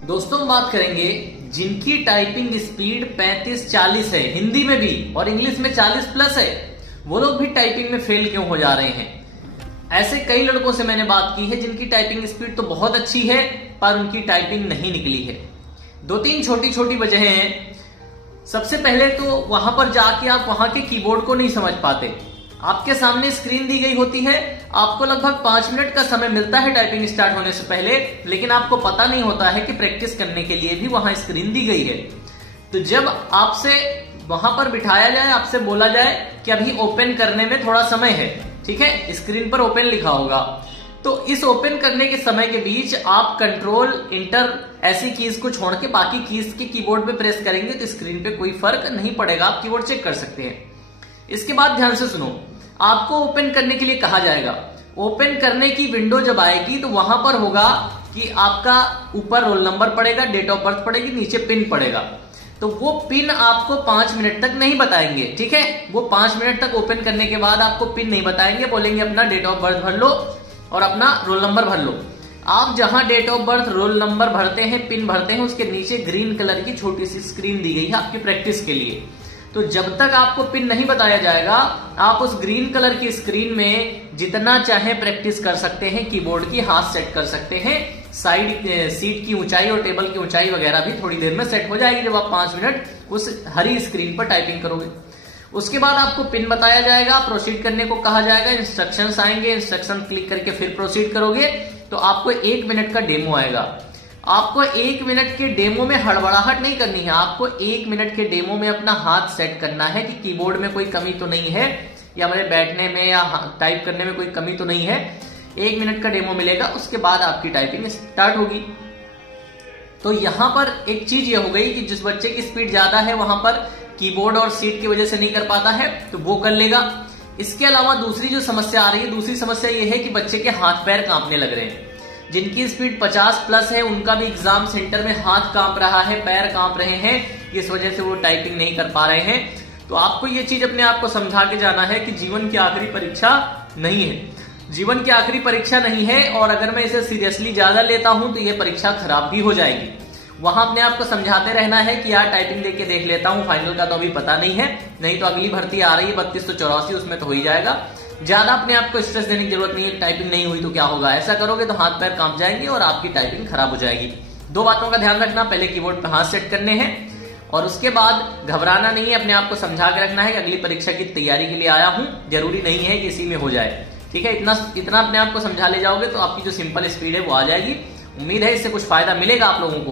दोस्तों हम बात करेंगे जिनकी टाइपिंग स्पीड 35-40 है हिंदी में भी और इंग्लिश में 40+ है, वो लोग भी टाइपिंग में फेल क्यों हो जा रहे हैं। ऐसे कई लड़कों से मैंने बात की है जिनकी टाइपिंग स्पीड तो बहुत अच्छी है पर उनकी टाइपिंग नहीं निकली है। 2-3 छोटी छोटी वजहें हैं। सबसे पहले तो वहां पर जाके आप वहां के कीबोर्ड को नहीं समझ पाते। आपके सामने स्क्रीन दी गई होती है, आपको लगभग 5 मिनट का समय मिलता है टाइपिंग स्टार्ट होने से पहले, लेकिन आपको पता नहीं होता है कि प्रैक्टिस करने के लिए भी वहां स्क्रीन दी गई है। तो जब आपसे वहां पर बिठाया जाए, आपसे बोला जाए कि अभी ओपन करने में थोड़ा समय है, ठीक है, स्क्रीन पर ओपन लिखा होगा, तो इस ओपन करने के समय के बीच आप कंट्रोल इंटर ऐसी कीज को छोड़ के बाकी कीज के कीबोर्ड पे प्रेस करेंगे तो स्क्रीन पे कोई फर्क नहीं पड़ेगा, आप कीबोर्ड चेक कर सकते हैं। इसके बाद ध्यान से सुनो, आपको ओपन करने के लिए कहा जाएगा। ओपन करने की विंडो जब आएगी तो वहां पर होगा कि आपका ऊपर रोल नंबर पड़ेगा, डेट ऑफ बर्थ पड़ेगी, नीचे पिन पड़ेगा। तो वो पिन आपको 5 मिनट तक नहीं बताएंगे, ठीक है। वो 5 मिनट तक ओपन करने के बाद आपको पिन नहीं बताएंगे, बोलेंगे अपना डेट ऑफ बर्थ भर लो और अपना रोल नंबर भर लो। आप जहां date of birth, roll number भरते हैं, पिन भरते हैं, उसके नीचे ग्रीन कलर की छोटी सी स्क्रीन दी गई है आपकी प्रैक्टिस के लिए। तो जब तक आपको पिन नहीं बताया जाएगा, आप उस ग्रीन कलर की स्क्रीन में जितना चाहे प्रैक्टिस कर सकते हैं, कीबोर्ड की हाथ सेट कर सकते हैं। साइड सीट की ऊंचाई और टेबल की ऊंचाई वगैरह भी थोड़ी देर में सेट हो जाएगी जब आप 5 मिनट उस हरी स्क्रीन पर टाइपिंग करोगे। उसके बाद आपको पिन बताया जाएगा, प्रोसीड करने को कहा जाएगा, इंस्ट्रक्शंस आएंगे, इंस्ट्रक्शन क्लिक करके फिर प्रोसीड करोगे तो आपको 1 मिनट का डेमो आएगा। आपको 1 मिनट के डेमो में हड़बड़ाहट नहीं करनी है, आपको 1 मिनट के डेमो में अपना हाथ सेट करना है कि कीबोर्ड में कोई कमी तो नहीं है या मेरे बैठने में या टाइप करने में कोई कमी तो नहीं है। 1 मिनट का डेमो मिलेगा, उसके बाद आपकी टाइपिंग स्टार्ट होगी। तो यहां पर एक चीज ये हो गई कि जिस बच्चे की स्पीड ज्यादा है वहां पर कीबोर्ड और सीट की वजह से नहीं कर पाता है तो वो कर लेगा। इसके अलावा दूसरी जो समस्या आ रही है, दूसरी समस्या ये है कि बच्चे के हाथ पैर कांपने लग रहे हैं। जिनकी स्पीड 50+ है उनका भी एग्जाम सेंटर में हाथ कांप रहा है, पैर कांप रहे हैं, इस वजह से वो टाइपिंग नहीं कर पा रहे हैं। तो आपको ये चीज अपने आप को समझा के जाना है कि जीवन की आखिरी परीक्षा नहीं है, जीवन की आखिरी परीक्षा नहीं है, और अगर मैं इसे सीरियसली ज्यादा लेता हूं तो ये परीक्षा खराब भी हो जाएगी। वहां अपने आप को समझाते रहना है कि यार टाइपिंग देके देख लेता हूं, फाइनल का तो अभी पता नहीं है, नहीं तो अगली भर्ती आ रही है 3284, उसमें तो हो ही जाएगा। ज्यादा अपने आप को स्ट्रेस देने की जरूरत नहीं है, टाइपिंग नहीं हुई तो क्या होगा, ऐसा करोगे तो हाथ पैर कांप जाएंगे और आपकी टाइपिंग खराब हो जाएगी। 2 बातों का ध्यान रखना, पहले कीबोर्ड पे हाथ सेट करने हैं और उसके बाद घबराना नहीं है, अपने आप को समझा के रखना है कि अगली परीक्षा की तैयारी के लिए आया हूं, जरूरी नहीं है कि इसी में हो जाए, ठीक है। इतना अपने आप को समझा ले जाओगे तो आपकी जो सिंपल स्पीड है वो आ जाएगी। उम्मीद है इससे कुछ फायदा मिलेगा आप लोगों को।